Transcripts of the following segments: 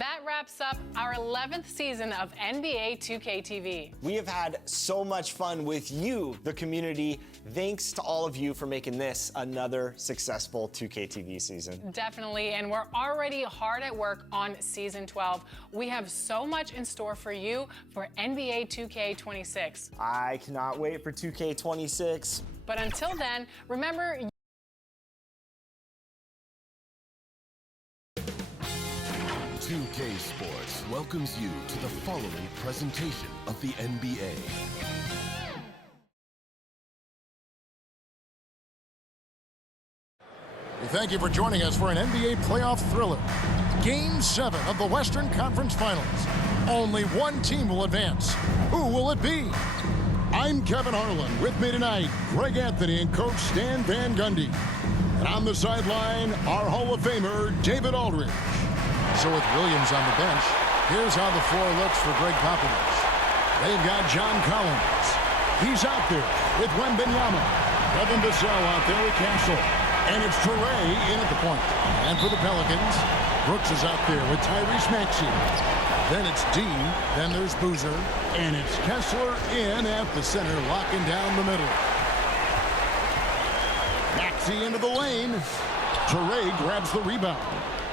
That wraps up our 11th season of NBA 2K TV. We have had so much fun with you, the community. Thanks to all of you for making this another successful 2K TV season. Definitely, and we're already hard at work on season 12. We have so much in store for you for NBA 2K26. I cannot wait for 2K26. But until then, remember, 2K Sports welcomes you to the following presentation of the NBA. Thank you for joining us for an NBA playoff thriller. Game 7 of the Western Conference Finals. Only one team will advance. Who will it be? I'm Kevin Harlan. With me tonight, Greg Anthony and Coach Stan Van Gundy. And on the sideline, our Hall of Famer, David Aldridge. So with Williams on the bench, here's how the floor looks for Greg Popovich. They've got John Collins. He's out there with Wembanyama. Kevin Vassell out there with Castle. And it's Touré in at the point. And for the Pelicans, Brooks is out there with Tyrese Maxey. Then it's Dean. Then there's Boozer. And it's Kessler in at the center, locking down the middle. Maxey into the lane. Touré grabs the rebound.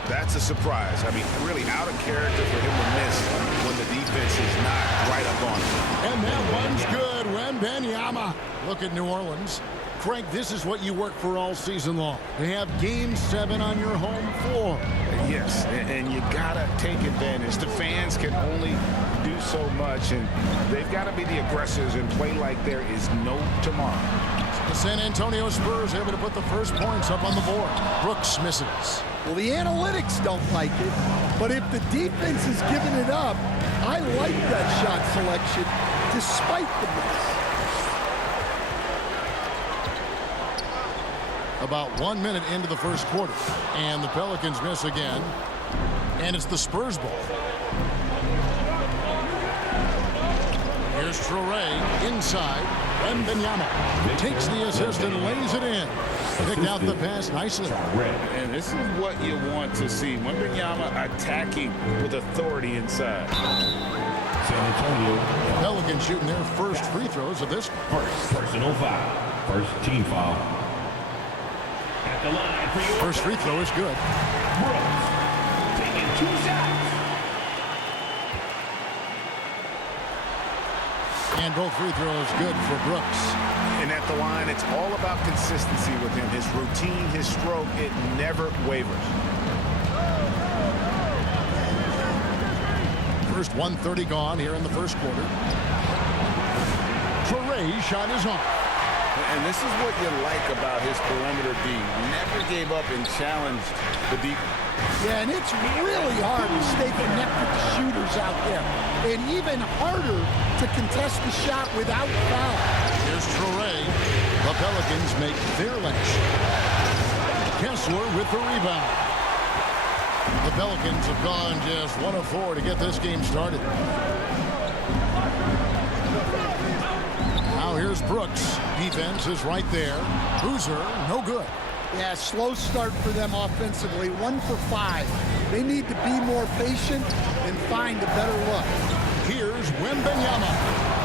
That's a surprise. I mean, really out of character for him to miss when the defense is not right up on him. And that one's good. Wembanyama. Look at New Orleans. Craig, this is what you work for all season long. They have Game 7 on your home floor. Yes, and you got to take advantage. The fans can only do so much, and they've got to be the aggressors and play like there is no tomorrow. The San Antonio Spurs able to put the first points up on the board. Brooks misses. Well, the analytics don't like it, but if the defense is giving it up, I like that shot selection despite the miss. About 1 minute into the first quarter, and the Pelicans miss again, and it's the Spurs ball. Here's Touré inside. Wembanyama takes the assist and lays it in. Picked out the pass nicely. And this is what you want to see. Wembanyama attacking with authority inside. San Antonio. Pelicans shooting their first free throws of this. First personal foul. First team foul. At the line for your first free throw is good. Brooks taking 2 shots. And both free throws good for Brooks. And at the line, it's all about consistency with him. His routine, his stroke, it never wavers. First 1:30 gone here in the first quarter. Touré's shot is on. And this is what you like about his perimeter D. Never gave up and challenged the deep. Yeah, and it's really hard to stay connected to shooters out there. And even harder to contest the shot without foul. Here's Touré. The Pelicans make their last shot. Kessler with the rebound. The Pelicans have gone just 1 of 4 to get this game started. Now here's Brooks. Defense is right there. Boozer, no good. Yeah, slow start for them offensively. 1 for 5. They need to be more patient and find a better look. Here's Wembanyama.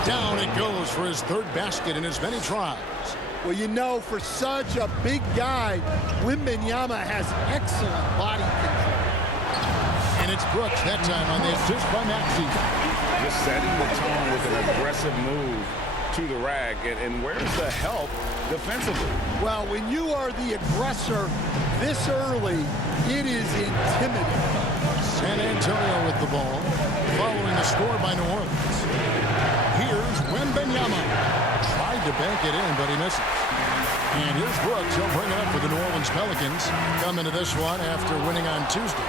Down it goes for his 3rd basket in as many tries. Well, you know, for such a big guy, Wembanyama has excellent body control. And it's Brooks that time on the assist by Maxey. Just setting the tone with an aggressive move to the rack. And where's the help defensively? Well, when you are the aggressor this early, it is intimidating. San Antonio with the ball, following the score by New Orleans. Here's Wembanyama. Tried to bank it in, but he misses. And here's Brooks. He'll bring it up for the New Orleans Pelicans. Come into this one after winning on Tuesday.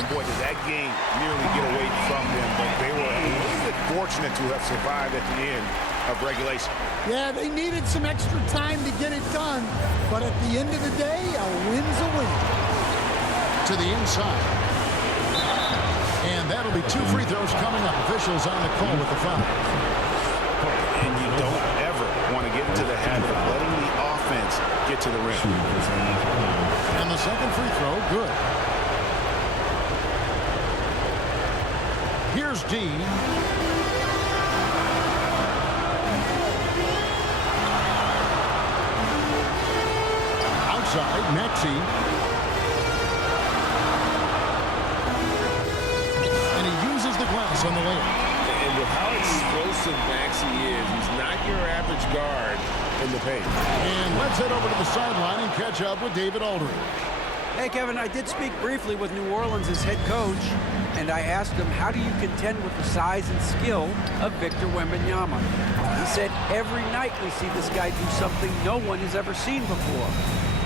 And boy, did that game nearly get away from them, but they were a little bit fortunate to have survived at the end of regulation. Yeah, they needed some extra time to get it done, but at the end of the day, a win's a win. To the inside. And that'll be 2 free throws coming up. Officials on the call with the foul. And you don't ever want to get into the habit of letting the offense get to the rim. And the second free throw, good. Here's D. Outside, Maxey. And he uses the glass on the layup. And with how explosive Maxey is, he's not your average guard in the paint. And let's head over to the sideline and catch up with David Aldridge. Hey, Kevin, I did speak briefly with New Orleans' head coach, and I asked him, how do you contend with the size and skill of Victor Wembanyama? He said, every night we see this guy do something no one has ever seen before.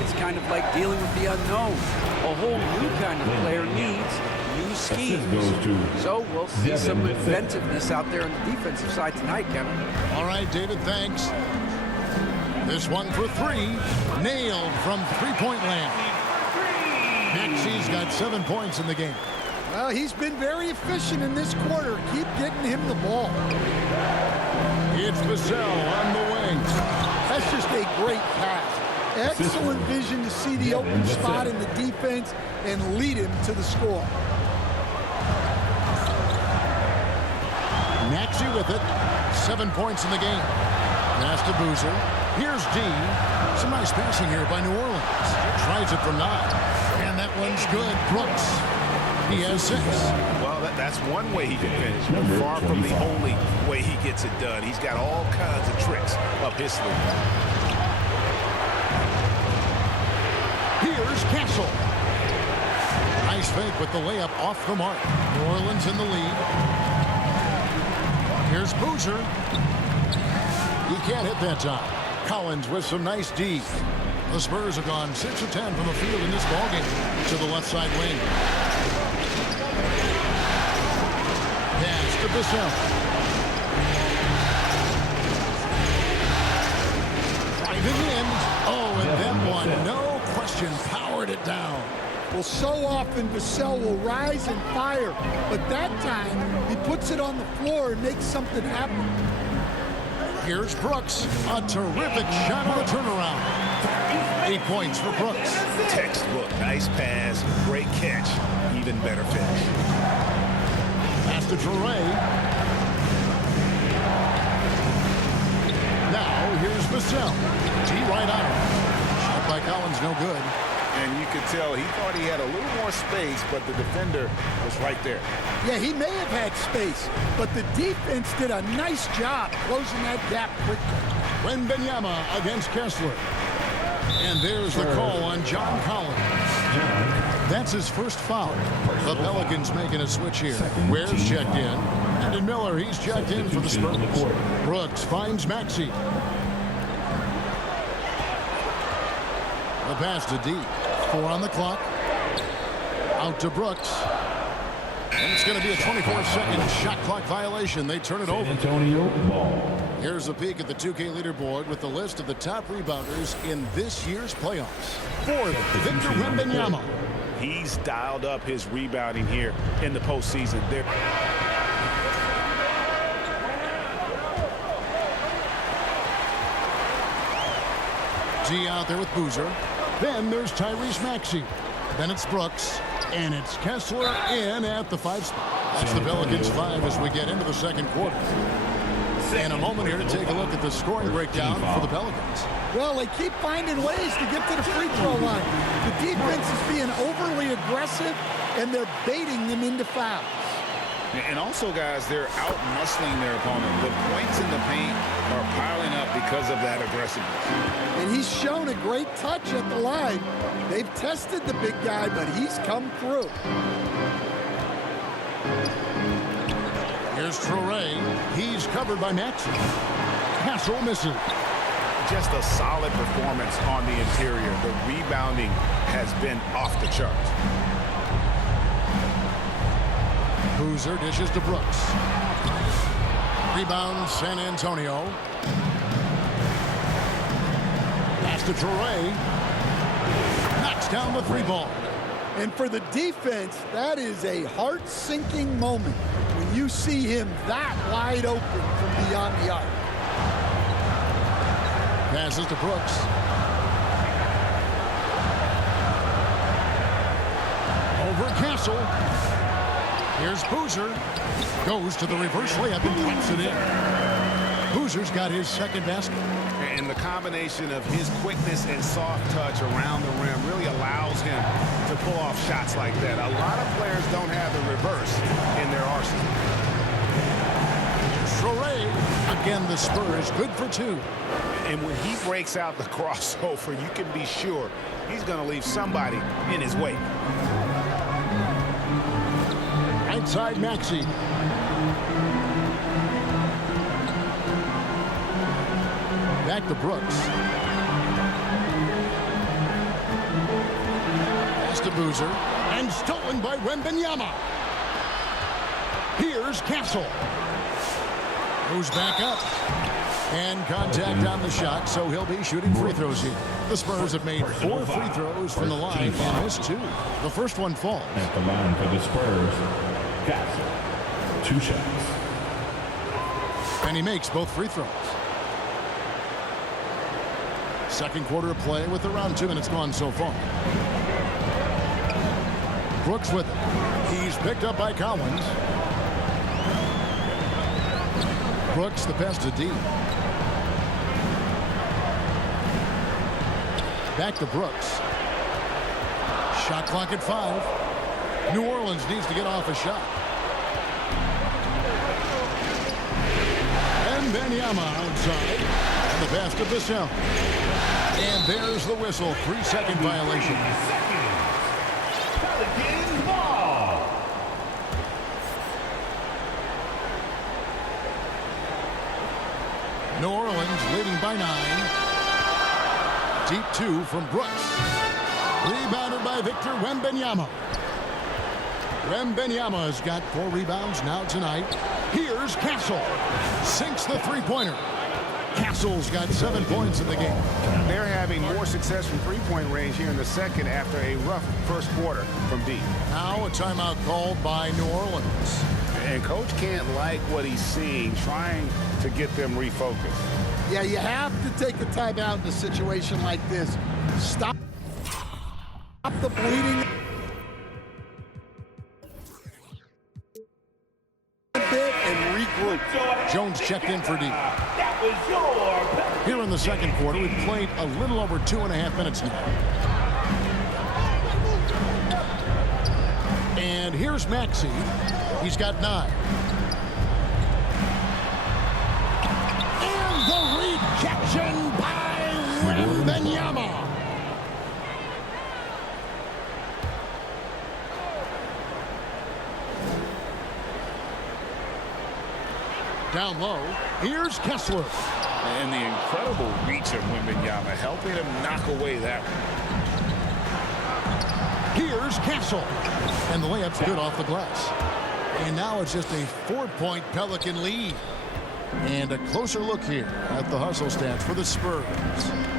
It's kind of like dealing with the unknown. A whole new kind of player needs new schemes. So we'll see some inventiveness out there on the defensive side tonight, Kevin. All right, David, thanks. This one for three. Nailed from three-point land. Maxey's got 7 points in the game. Well, he's been very efficient in this quarter. Keep getting him the ball. It's Vassell on the wing. That's just a great pass. Excellent vision to see the open spot in the defense and lead him to the score. Maxey with it. 7 points in the game. Pass to Boozer. Here's D. Some nice passing here by New Orleans. Tries it from 9. And that one's good. Brooks. He has 6. Well, that's one way he can finish, but far from the only way he gets it done. He's got all kinds of tricks up his sleeve. Here's Castle. Nice fake with the layup off the mark. New Orleans in the lead. Here's Boozer. He can't hit that time. Collins with some nice D. The Spurs have gone 6 of 10 from the field in this ballgame to the left side wing. Pass to Vassell. Driving in. Oh, and that one, no question, powered it down. Well, so often Vassell will rise and fire, but that time he puts it on the floor and makes something happen. Here's Brooks. A terrific shot on the turnaround. 8 points for Brooks. Textbook. Nice pass. Great catch. Even better finish. Pass to Toure. Now here's Vassell. T right on him. Shot by Collins, no good. And you could tell he thought he had a little more space, but the defender was right there. Yeah, he may have had space, but the defense did a nice job closing that gap quickly. Wembanyama against Kessler. And there's the call on John Collins. That's his first foul. The Pelicans making a switch here. Ware's checked in. And Miller, he's checked in for the Spurs. Brooks finds Maxey. The pass to D. 4 on the clock. Out to Brooks. And it's going to be a 24-second shot clock violation. They turn it over. Antonio ball. Here's a peek at the 2K leaderboard with the list of the top rebounders in this year's playoffs. 4th, Victor Wembanyama. He's dialed up his rebounding here in the postseason. G out there with Boozer. Then there's Tyrese Maxey. Then it's Brooks. And it's Kessler in at the 5 spot. That's the Pelicans 5 as we get into the second quarter. In a moment here to take a look at the scoring breakdown for the Pelicans. Well, they keep finding ways to get to the free throw line. The defense is being overly aggressive, and they're baiting them into fouls. And also, guys, they're out-muscling their opponent. The points in the paint are piling up because of that aggressiveness. And he's shown a great touch at the line. They've tested the big guy, but he's come through. Here's Toure. He's covered by Maxey. Castle misses. Just a solid performance on the interior. The rebounding has been off the charts. Boozer dishes to Brooks. Rebound San Antonio. Pass to Toure. Knocks down the 3 ball. And for the defense, that is a heart-sinking moment when you see him that wide open from beyond the arc. Passes to Brooks. Over Castle. Here's Boozer. Goes to the reverse layup and puts it in. Boozer's got his second basket. And the combination of his quickness and soft touch around the rim really allows him to pull off shots like that. A lot of players don't have the reverse in their arsenal. Sorey. Again, the Spurs good for 2. And when he breaks out the crossover, you can be sure he's going to leave somebody in his wake. Right side, Maxey. Back to Brooks. Pass to Boozer. And stolen by Wembanyama. Here's Castle. Goes back up. And contact on the shot, so he'll be shooting free throws here. The Spurs have made 4 free throws from the line and missed 2. The first one falls. At the line for the Spurs, Castle. 2 shots. And he makes both free throws. Second quarter of play with around 2 minutes gone so far. Brooks with it. He's picked up by Collins. Brooks the pass to D. Back to Brooks. Shot clock at 5. New Orleans needs to get off a shot. And Wembanyama outside. And the pass to Bissell. And there's the whistle. 3-second violation. Pelicans ball. New Orleans leading by 9. Deep 2 from Brooks. Rebounded by Victor Wembanyama. Wembanyama has got 4 rebounds now tonight. Here's Castle. Sinks the three-pointer. Castle's got 7 points in the game. They're having more success from three-point range here in the second after a rough first quarter from deep. Now a timeout called by New Orleans. And coach can't like what he's seeing, trying to get them refocused. Yeah, you have to take a timeout in a situation like this. Stop the bleeding a bit and regroup. Jones checked in for D. Here in the second quarter, we've played a little over 2.5 minutes now. And here's Maxey. He's got 9. And the rejection by Wembanyama. Down low, here's Kessler. And the incredible reach of Wembanyama helping him knock away that one. Here's Castle. And the layup's good off the glass. And now it's just a 4-point Pelican lead. And a closer look here at the hustle stats for the Spurs.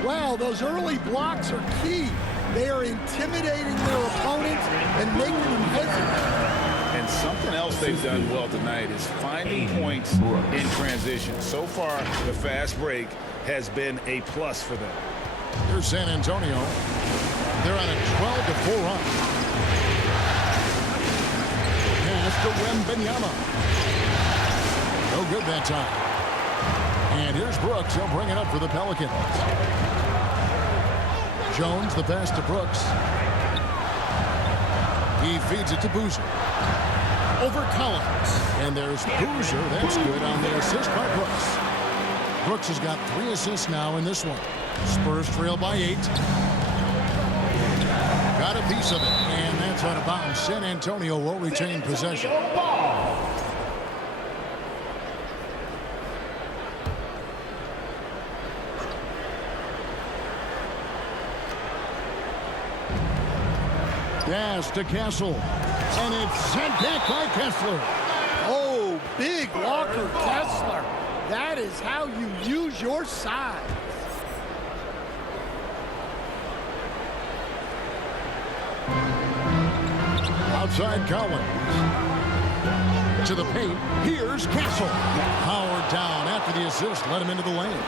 Wow, those early blocks are key. They are intimidating their opponents and making them hesitate. And something else they've done well tonight is finding points in transition. So far, the fast break has been a plus for them. Here's San Antonio. They're on a 12-4 run. Pass to Wembanyama. No good that time. And here's Brooks. He'll bring it up for the Pelicans. Jones, the pass to Brooks. He feeds it to Boozer. Over Collins. And there's Boozer. That's good on the assist by Brooks. Brooks has got 3 assists now in this one. Spurs trail by 8. Got a piece of it. And that's out of bounds. San Antonio will retain possession. Pass to Castle. And it's sent back by Kessler. Oh, big Walker Kessler. That is how you use your size. Outside Collins. To the paint. Here's Castle. Howard down after the assist. Let him into the lane.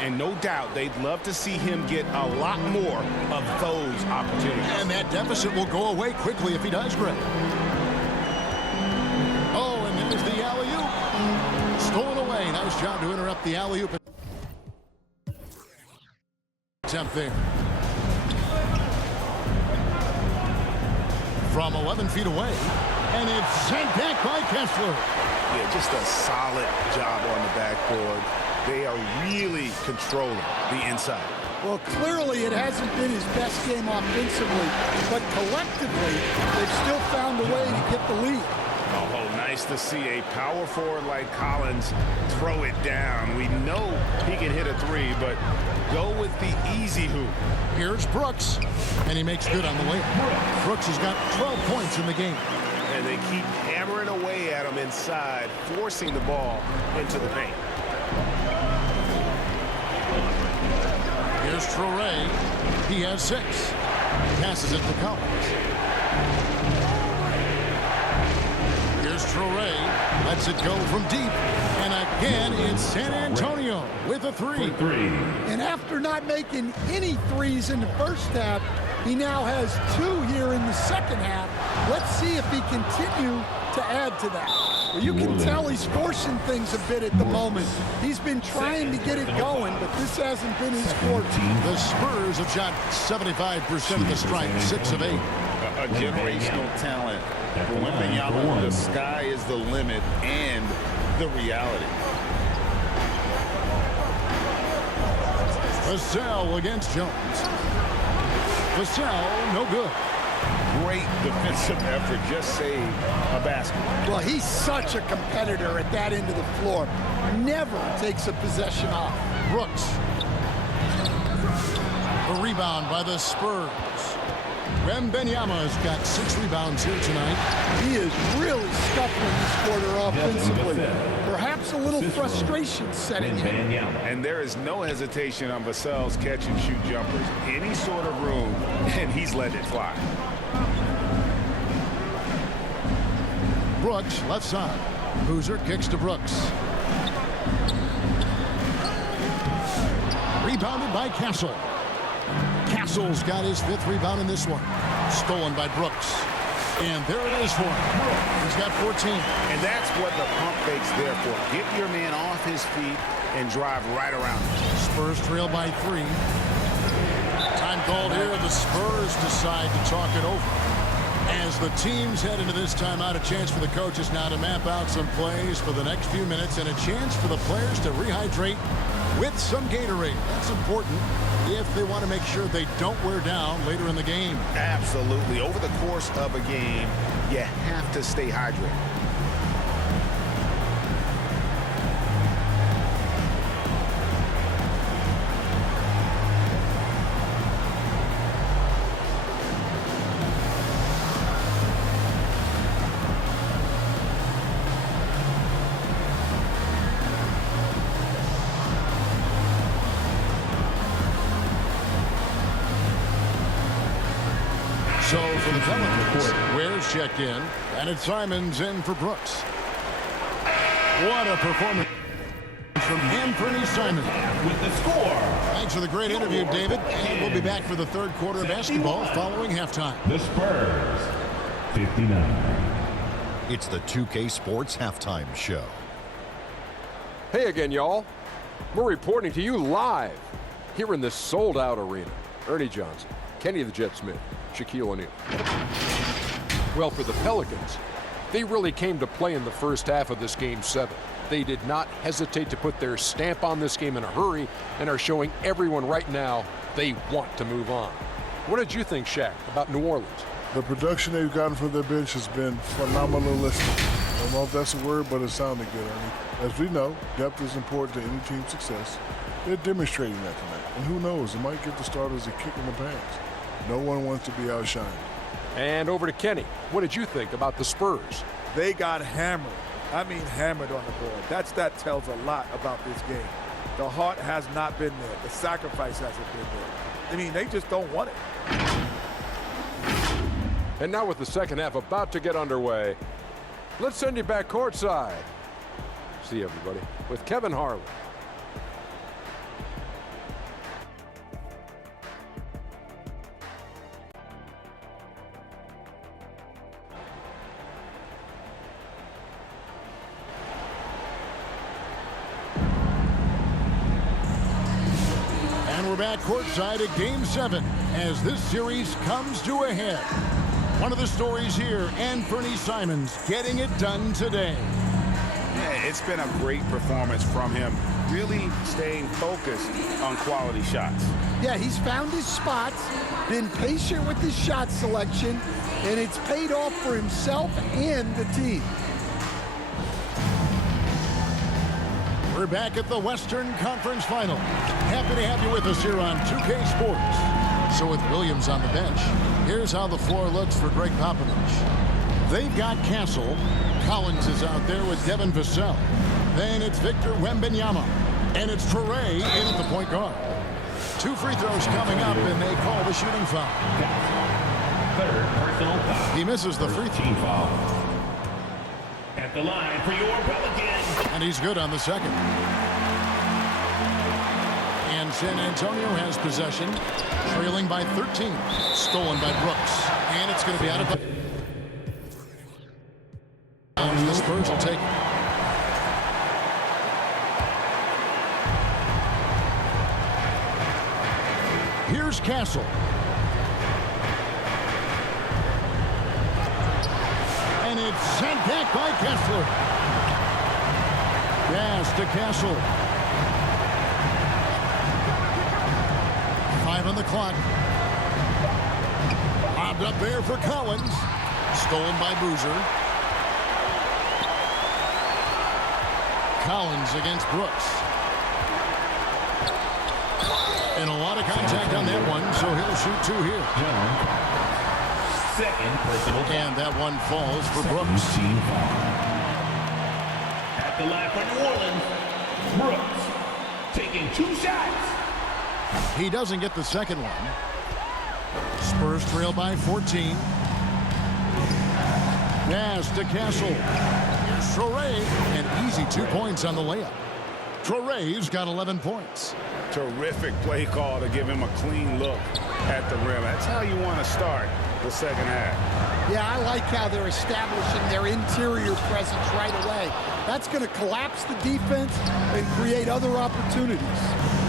And no doubt they'd love to see him get a lot more of those opportunities. And that deficit will go away quickly if he does, Greg. Troy, nice job to interrupt the alley-oop attempt there. From 11 feet away, and it's sent back by Kessler. Yeah, just a solid job on the backboard. They are really controlling the inside. Well, clearly it hasn't been his best game offensively, but collectively, they've still found a way to get the lead. Oh, nice to see a power forward like Collins throw it down. We know he can hit a three, but go with the easy hoop. Here's Brooks, and he makes good on the layup. Brooks has got 12 points in the game. And they keep hammering away at him inside, forcing the ball into the paint. Here's Troy. He has 6. Passes it to Collins. Here's Troy. Lets it go from deep. And again, it's San Antonio with a 3. And after not making any threes in the first half, he now has 2 here in the second half. Let's see if he continue to add to that. Well, you can tell he's forcing things a bit at the moment. He's been trying to get it going, but this hasn't been his forte. The Spurs have shot 75% of the strike, 6 of 8. A generational talent. For Wembanyama, the sky is the limit and the reality. Vassell against Jones. Vassell, no good. Great defensive effort, just saved a basket. Well, he's such a competitor at that end of the floor. Never takes a possession off. Brooks. A rebound by the Spurs. Wembanyama's got 6 rebounds here tonight. He is really scuffling this quarter offensively. Perhaps a little frustration setting in. And there is no hesitation on Vassell's catch-and-shoot jumpers. Any sort of room, and he's letting it fly. Brooks, left side. Boozer kicks to Brooks. Rebounded by Castle. Castle's got his 5th rebound in this one. Stolen by Brooks. And there it is for him. He's got 14. And that's what the pump fake's there for. Get your man off his feet and drive right around him. Spurs trail by 3. Time called here. The Spurs decide to talk it over. As the teams head into this timeout, a chance for the coaches now to map out some plays for the next few minutes and a chance for the players to rehydrate with some Gatorade. That's important if they want to make sure they don't wear down later in the game. Absolutely. Over the course of a game, you have to stay hydrated. So for the Pelicans, Ware's checked in, and it's Simons in for Brooks. What a performance from Anthony Simons. With the score. Thanks for the great interview, David. And we'll be back for the 3rd quarter of basketball following halftime. The Spurs, 59. It's the 2K Sports Halftime Show. Hey again, y'all. We're reporting to you live here in this sold-out arena. Ernie Johnson, Kenny the Jet Smith, Shaquille O'Neal. Well, for the Pelicans, they really came to play in the first half of this Game 7. They did not hesitate to put their stamp on this game in a hurry and are showing everyone right now they want to move on. What did you think, Shaq, about New Orleans? The production they've gotten from their bench has been phenomenalistic. I don't know if that's a word, but it sounded good, Ernie. As we know, depth is important to any team's success. They're demonstrating that tonight. And who knows, it might give the starters a kick in the pants. No one wants to be outshined. And over to Kenny. What did you think about the Spurs? They got hammered. I mean hammered on the board. That tells a lot about this game. The heart has not been there. The sacrifice hasn't been there. I mean, they just don't want it. And now with the second half about to get underway, let's send you back courtside. See everybody with Kevin Harlan. we're back courtside at Game 7 as this series comes to a head. One of the stories here, Anthony Simons getting it done today. Yeah, it's been a great performance from him, really staying focused on quality shots. Yeah, he's found his spots, been patient with his shot selection, and it's paid off for himself and the team. We're back at the Western Conference Final. Happy to have you with us here on 2K Sports. So with Williams on the bench, here's how the floor looks for Greg Popovich. They've got Castle. Collins is out there with Devin Vassell. Then it's Victor Wembanyama. And it's Toure in at the point guard. 2 free throws coming up, and they call the shooting foul. Third personal foul. He misses the free throw. Team foul. At the line for your Pelicans. And he's good on the second. And San Antonio has possession, trailing by 13. Stolen by Brooks. And it's going to be out of the... The Spurs will take it. Here's Castle. And it's sent back by Kessler. Pass to Castle. 5 on the clock. Bobbed up there for Collins. Stolen by Boozer. Collins against Brooks. And a lot of contact on that one, so he'll shoot 2 here. Second personal foul. And that one falls for Brooks. Team foul. At the line for New Orleans, Brooks taking 2 shots. He doesn't get the second one. Spurs trail by 14. Pass to Castle. Here's Toure. An easy 2 points on the layup. Toure's got 11 points. Terrific play call to give him a clean look at the rim. That's how you want to start the second half. Yeah, I like how they're establishing their interior presence right away. That's going to collapse the defense and create other opportunities.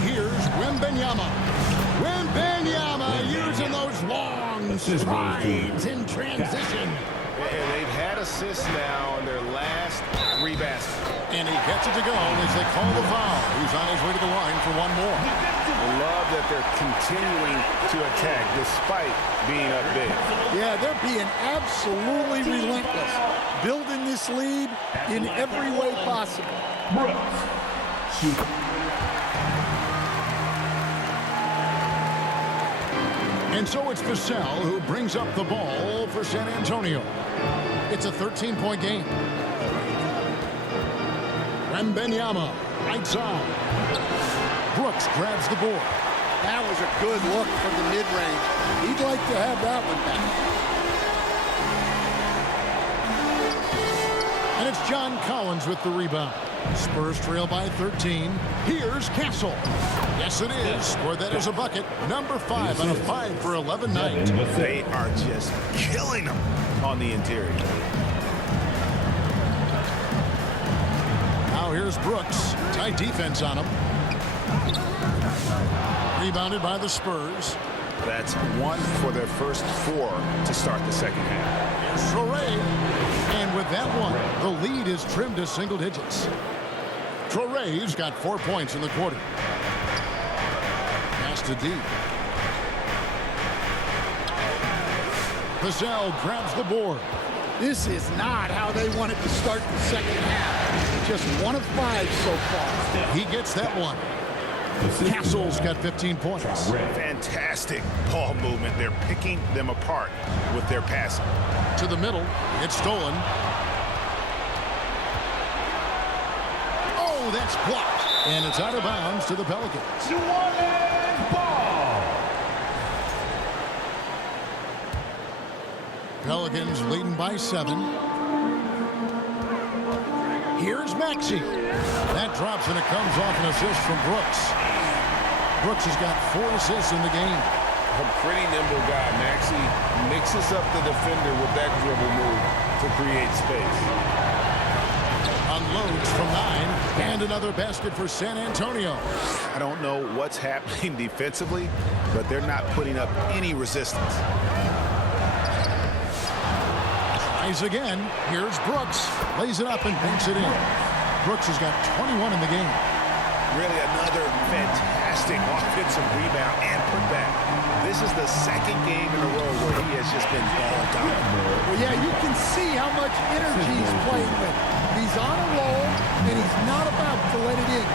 Here's Wembanyama. Wembanyama using those long strides in transition. And they've had assists now in their last 3 baskets. And he gets it to go as they call the foul. He's on his way to the line for one more. I love that they're continuing to attack despite being up big. Yeah, they're being absolutely relentless, building this lead in every way possible. Brooks. Shoot. And so it's Vassell who brings up the ball for San Antonio. It's a 13-point game. Wembanyama, right side. Brooks grabs the board. That was a good look from the mid-range. He'd like to have that one back. And it's John Collins with the rebound. Spurs trail by 13. Here's Castle. Yes, it is. Score that as a bucket. Number 5 on a 5 for 11 night. They are just killing them on the interior. Now here's Brooks. Tight defense on him. Rebounded by the Spurs. That's 1 for their first 4 to start the second half. Here's Toure. And with that one, the lead is trimmed to single digits. Toure's got 4 points in the quarter. Pass to D. Vassell grabs the board. This is not how they wanted to start the second half. Just 1 of 5 so far. He gets that one. Castle's got 15 points. Fantastic ball movement. They're picking them apart with their passing. To the middle. It's stolen. Oh, that's blocked. And it's out of bounds to the Pelicans. New Orleans ball. Pelicans leading by 7. Here's Maxey. That drops and it comes off an assist from Brooks. Brooks has got 4 assists in the game. A pretty nimble guy. Maxey mixes up the defender with that dribble move to create space. Unloads from 9. And another basket for San Antonio. I don't know what's happening defensively, but they're not putting up any resistance. Tries again. Here's Brooks. Lays it up and banks it in. Brooks has got 21 in the game. Really another fantastic offensive rebound and putback. This is the second game in a row where he has just been ball dominant. Well, yeah, you can see how much energy he's playing with. He's on a roll, and he's not about to let it in.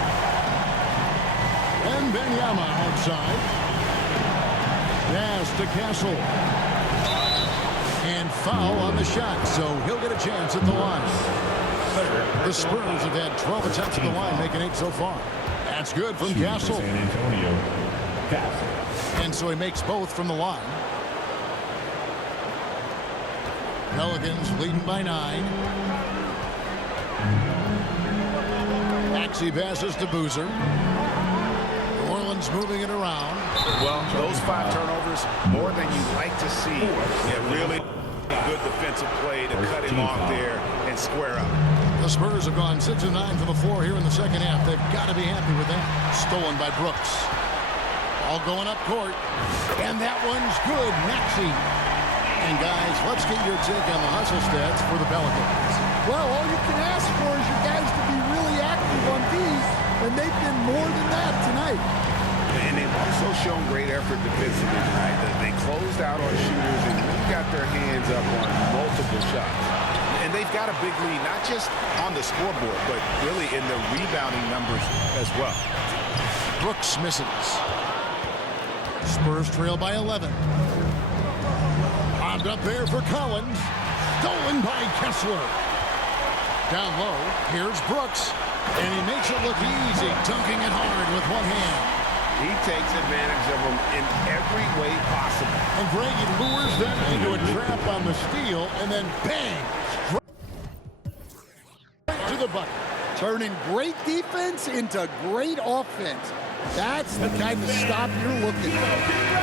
And Benyama outside. Pass to Castle. And foul on the shot, so he'll get a chance at the line. The Spurs have had 12 attempts at the line, making 8 so far. That's good from Castle. San Antonio. And so he makes both from the line. Pelicans leading by 9. Maxey passes to Boozer. New Orleans moving it around. Well, those 5 turnovers, more than you like to see. Yeah, really good defensive play to cut him off there and square up. The Spurs have gone 6 of 9 from the floor here in the second half. They've got to be happy with that. Stolen by Brooks. All going up court. And that one's good. Maxey. And guys, let's get your take on the hustle stats for the Pelicans. Well, all you can ask for is your guys to be really active on these, and they've been more than that tonight. And they've also shown great effort defensively tonight. They closed out on shooters and really got their hands up on multiple shots. And they've got a big lead, not just on the scoreboard, but really in the rebounding numbers as well. Brooks misses. Spurs trail by 11. Bombed up there for Collins. Stolen by Kessler. Down low, here's Brooks. And he makes it look easy, dunking it hard with one hand. He takes advantage of them in every way possible. And Greg, he lures them into a trap on the steal, and then bang! Right to the bucket. Turning great defense into great offense. That's the kind of stop you're looking for.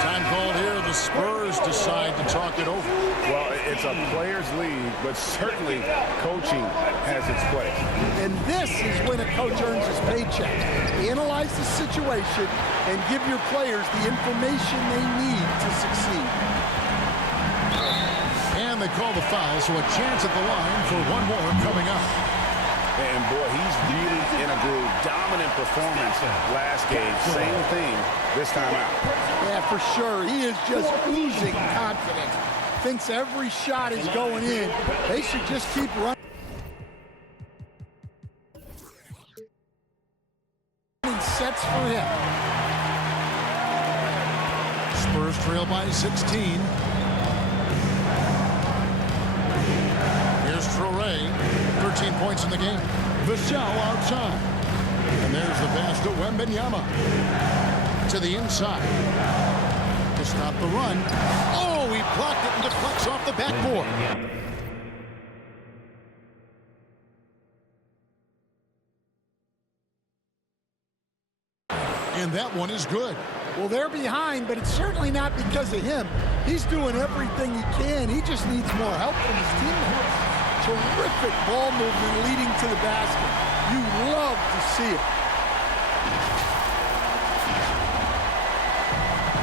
Time called here. The Spurs decide to talk it over. Well, it's a players' league, but certainly coaching has its place. And this is when a coach earns his paycheck. Analyze the situation and give your players the information they need to succeed. And they call the foul, so a chance at the line for one more coming up. And boy, he's really in a groove. Dominant performance last game. Same thing this time out. Yeah, for sure. He is just oozing confidence. Thinks every shot is going in. They should just keep running. Sets for him. Spurs trail by 16. Here's Traoré. 13 points in the game. Vassell outside. And there's the pass to Wembanyama. To the inside. To stop the run. Oh, he blocked it and deflects off the backboard. And that one is good. Well, they're behind, but it's certainly not because of him. He's doing everything he can. He just needs more help from his teammates. Terrific ball movement leading to the basket. You love to see it.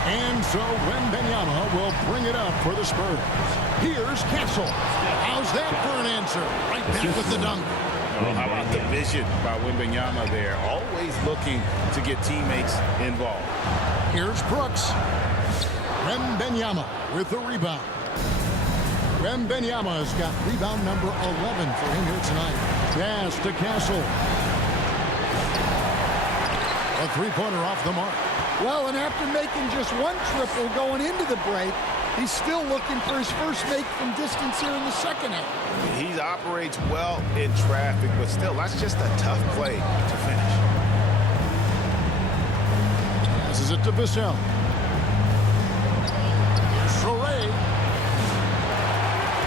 And so Wembanyama will bring it up for the Spurs. Here's Castle. How's that for an answer? Right back with the dunk. Well, how about the vision by Wembanyama there? Always looking to get teammates involved. Here's Brooks. Wembanyama with the rebound. Wembanyama's got rebound number 11 for him here tonight. Pass to Castle. A three-pointer off the mark. Well, and after making just one triple going into the break, he's still looking for his first make from distance here in the second half. He operates well in traffic, but still, that's just a tough play to finish. Passes it to Vassell. Here's Traoré.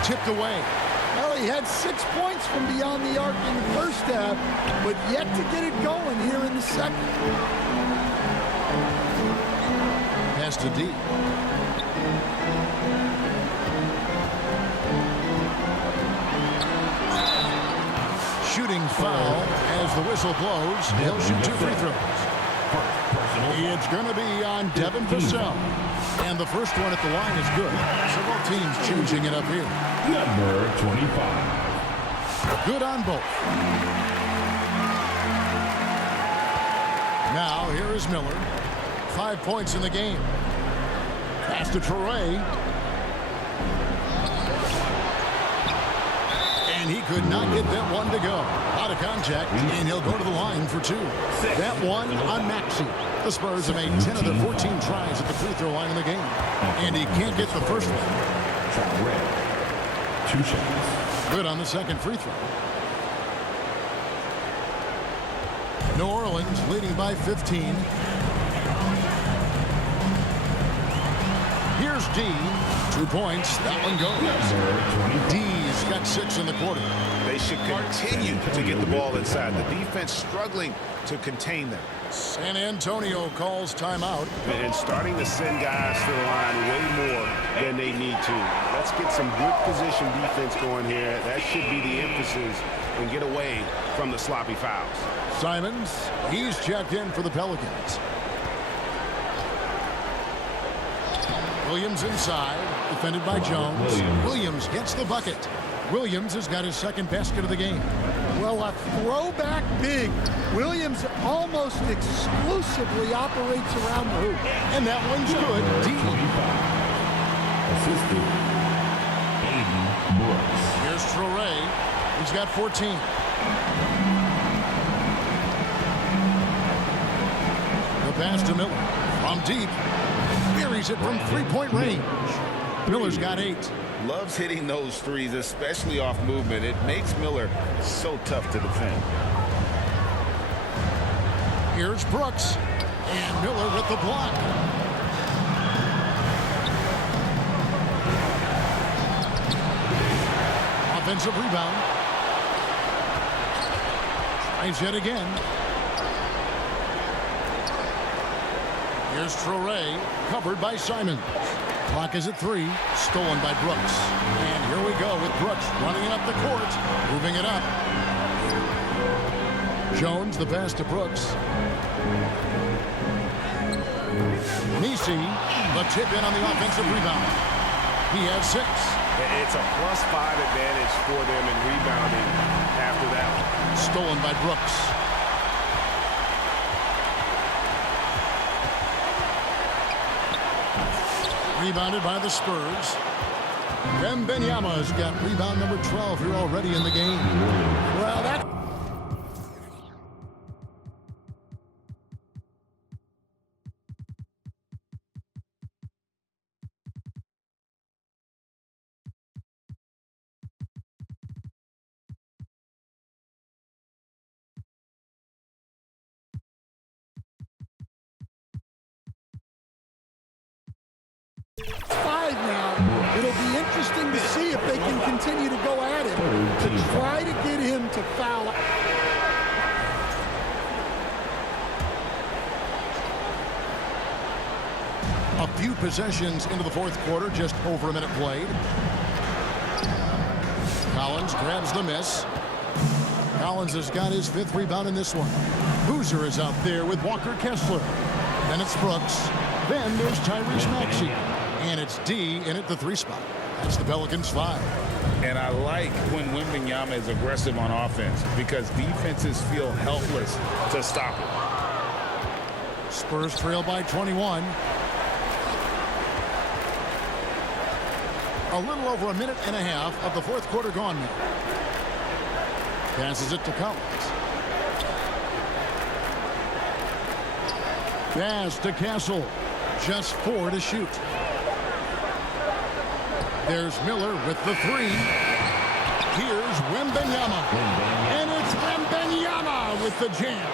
Tipped away. Well, he had 6 points from beyond the arc in the first half, but yet to get it going here in the second. Pass to D. shooting foul as the whistle blows. He'll shoot 2 free throws. It's going to be on Devin Vassell. And the first one at the line is good. Several teams choosing it up here. Number 25. Good on both. Now here is Miller. 5 points in the game. Pass to Traore. And he could not get that one to go. Out of contact, and he'll go to the line for 2. That one on Maxey. The Spurs have made 10 of their 14 tries at the free throw line in the game. And he can't get the first one. 2 shots. Good on the second free throw. New Orleans leading by 15. Here's D. 2 points. That one goes. D's got 6 in the quarter. They should continue to get the ball inside. The defense struggling to contain them. San Antonio calls timeout. And starting to send guys to the line way more than they need to. Let's get some good position defense going here. That should be the emphasis and get away from the sloppy fouls. Simons, he's checked in for the Pelicans. Williams inside, defended by Jones. Williams gets the bucket. Williams has got his second basket of the game. Well, a throwback big. Williams almost exclusively operates around the hoop. And that one's good. Deep. Assisted. Aiden Brooks. Here's Traore. He's got 14. The pass to Miller. From deep. Buries it from 3-point range. Miller's got 8. Loves hitting those threes, especially off movement. It makes Miller so tough to defend. Here's Brooks. And Miller with the block. Offensive rebound. Tries yet again. Here's Traore, covered by Simons. Clock is at 3, stolen by Brooks. And here we go with Brooks running it up the court, moving it up. Jones, the pass to Brooks. Nisi, the tip in on the offensive rebound. He has 6. It's a +5 advantage for them in rebounding after that one. Stolen by Brooks. Rebounded by the Spurs. Wembanyama's got rebound number 12 here already in the game. Well, that... now. It'll be interesting to see if they can continue to go at him to try to get him to foul. A few possessions into the fourth quarter, just over a minute played. Collins grabs the miss. Collins has got his 5th rebound in this one. Boozer is out there with Walker Kessler. Then it's Brooks. Then there's Tyrese Maxey. And it's D in at the 3 spot. That's the Pelicans 5. And I like when Wembanyama is aggressive on offense because defenses feel helpless to stop him. Spurs trail by 21. A little over a minute and a half of the fourth quarter gone now. Passes it to Collins. Pass to Castle. Just 4 to shoot. There's Miller with the 3. Here's Wembanyama. And it's Wembanyama with the jam.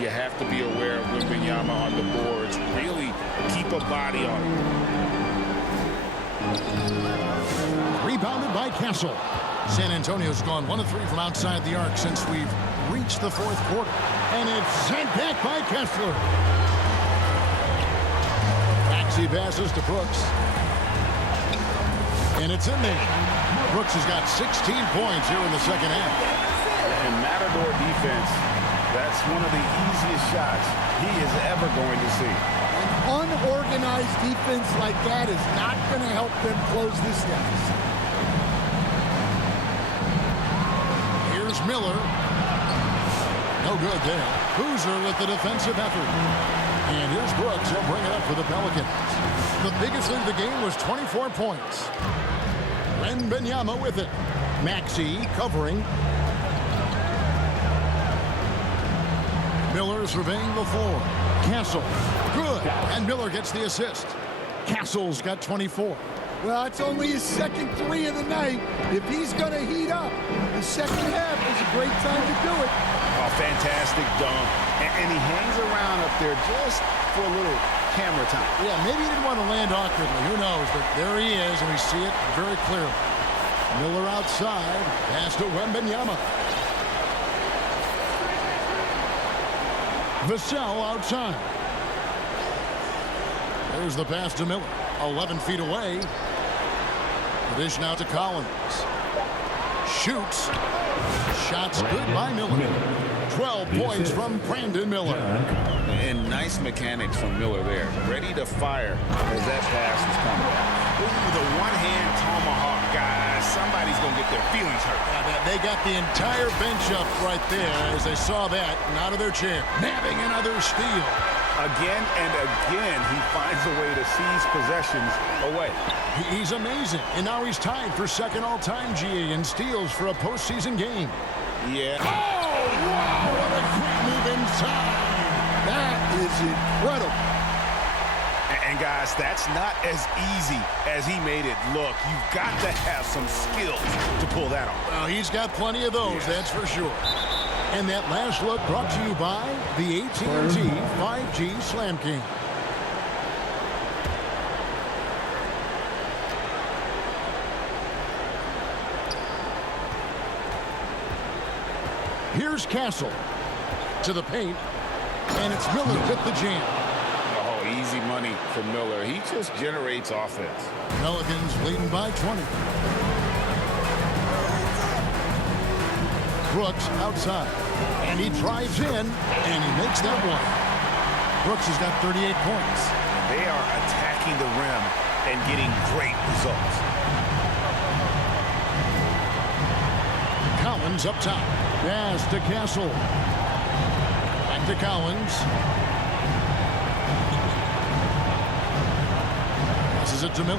You have to be aware of Wembanyama on the boards. Really keep a body on him. Rebounded by Castle. San Antonio's gone 1 of 3 from outside the arc since we've reached the fourth quarter. And it's sent back by Kessler. Maxey passes to Brooks. And it's in there. Brooks has got 16 points here in the second half. And Matador defense, that's one of the easiest shots he is ever going to see. An unorganized defense like that is not going to help them close this deficit. Here's Miller. No good there. Boozer with the defensive effort. And here's Brooks. He'll bring it up for the Pelicans. The biggest lead of the game was 24 points. Wembanyama with it. Maxey covering. Miller surveying the floor. Castle. Good. And Miller gets the assist. Castle's got 24. Well, it's only his second three of the night. If he's going to heat up, the second half is a great time to do it. A fantastic dunk. And he hangs around up there just for a little camera time. Yeah, maybe he didn't want to land awkwardly. Who knows? But there he is, and we see it very clearly. Miller outside. Pass to Wembanyama. Vassell outside. There's the pass to Miller. 11 feet away. The dish now to Collins. Shoots. Shots good by Miller. 12 points from Brandon Miller. And nice mechanics from Miller there. Ready to fire as that pass is coming. Ooh, the one-hand tomahawk, guys. Somebody's going to get their feelings hurt. They got the entire bench up right there as they saw that and out of their chair. Nabbing another steal. Again and again, he finds a way to seize possessions away. He's amazing. And now he's tied for second all-time GA in steals for a postseason game. Yeah. Oh, wow, what a quick move inside. That is incredible. And guys, that's not as easy as he made it look. You've got to have some skills to pull that off. Well, he's got plenty of those, that's for sure. And that last look brought to you by the AT&T 5G Slam King. Here's Castle to the paint, and it's Miller with the jam. Oh, easy money for Miller. He just generates offense. Pelicans leading by 20. Brooks outside, and he drives in, and he makes that one. Brooks has got 38 points. They are attacking the rim and getting great results. Collins up top. Pass to Castle. Back to Collins. Passes it to Miller.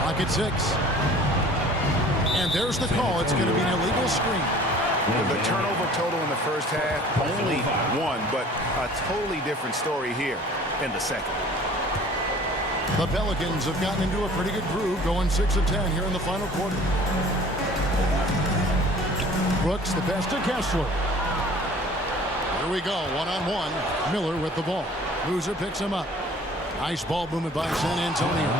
Clock at 6. And there's the call. It's going to be an illegal screen. The turnover total in the first half, only one, but a totally different story here in the second. The Pelicans have gotten into a pretty good groove, going 6 of 10 here in the final quarter. Brooks, the pass to Kessler. Here we go, one-on-one. Miller with the ball. Boozer picks him up. Nice ball movement by San Antonio.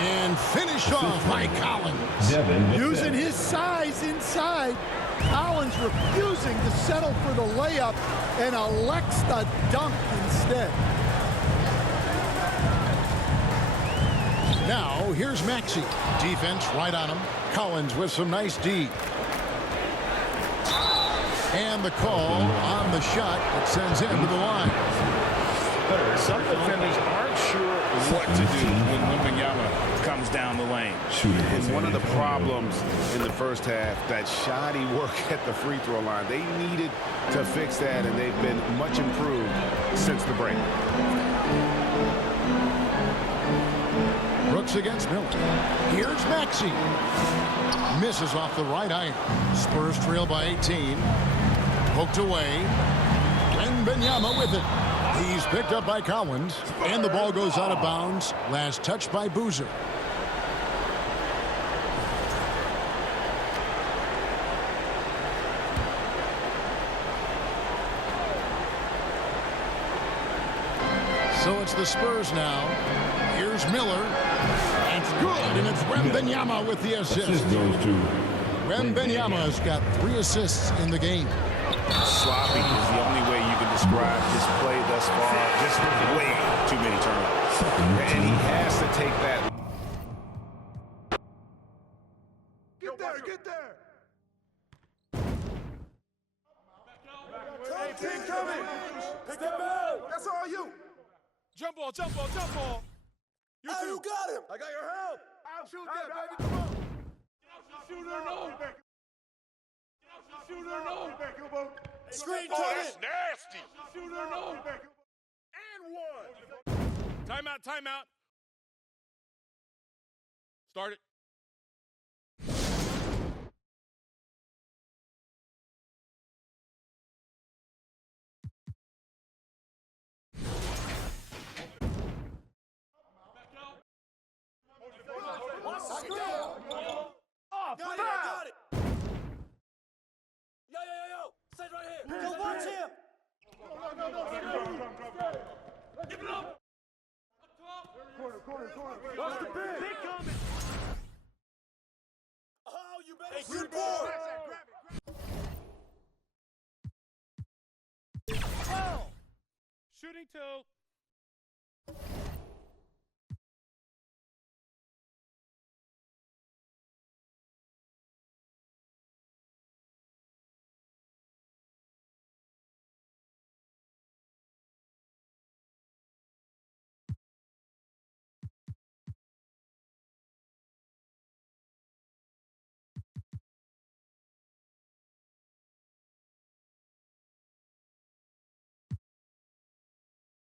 And finished off by Collins. Using his size inside. Collins refusing to settle for the layup and elects the dunk instead. Now, here's Maxey. Defense right on him. Collins with some nice D. And the call on the shot that sends him to the line. Some defenders aren't sure what to do when Wembanyama comes down the lane. And one of the problems in the first half, that shoddy work at the free throw line. They needed to fix that, and they've been much improved since the break. Brooks against Miller. Here's Maxey. Misses off the right eye. Spurs trail by 18. Poked away. Wembanyama with it. He's picked up by Collins. And the ball goes out of bounds. Last touch by Boozer. So it's the Spurs now. Here's Miller. It's good, and it's Wembanyama with the assist. Wembanyama's got 3 assists in the game. Sloppy is the only way you can describe his play thus far. Just way too many turnovers. And he has to take that. Get there, get there. are you? Jump ball, jump ball, jump ball. You Hey, two. you got him. I got your help. I'll shoot that, baby. Come on. Shooter, no. Shooter, no. Screen Oh, turn that's it. nasty. Shooter, no. And one. Timeout, timeout. Start it. Oh, got it. Yo. Stay right here. Yo, watch him. Give it up. Corner. Watch the big. Big coming. Oh, you better shoot Grab it. Oh. Shooting two.